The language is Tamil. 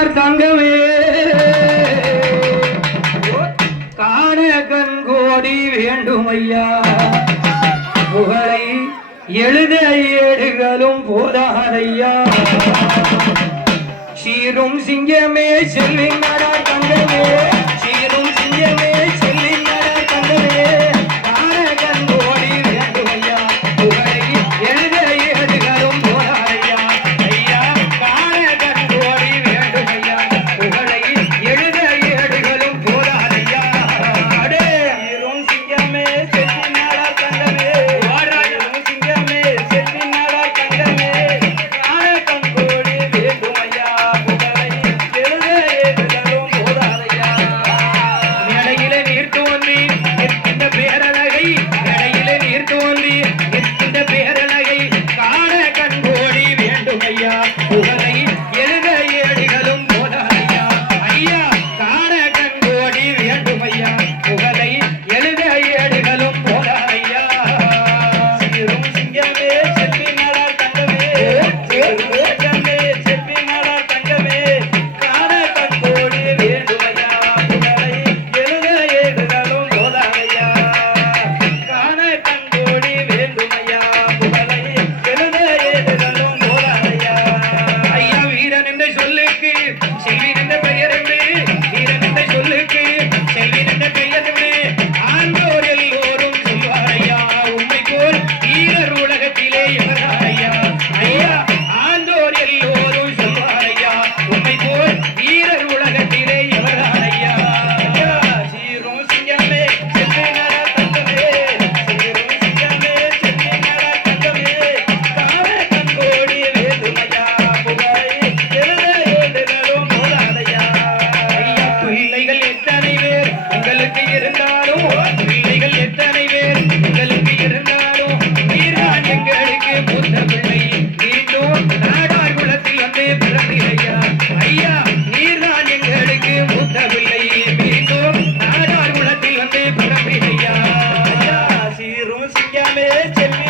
நடார் தங்கமே காண கண் கோடி வேண்டும் ஐயா புகழை எழுத ஏடுகளும் போதாதையா. சீரும் சிங்கமே செல்வி ya mere you.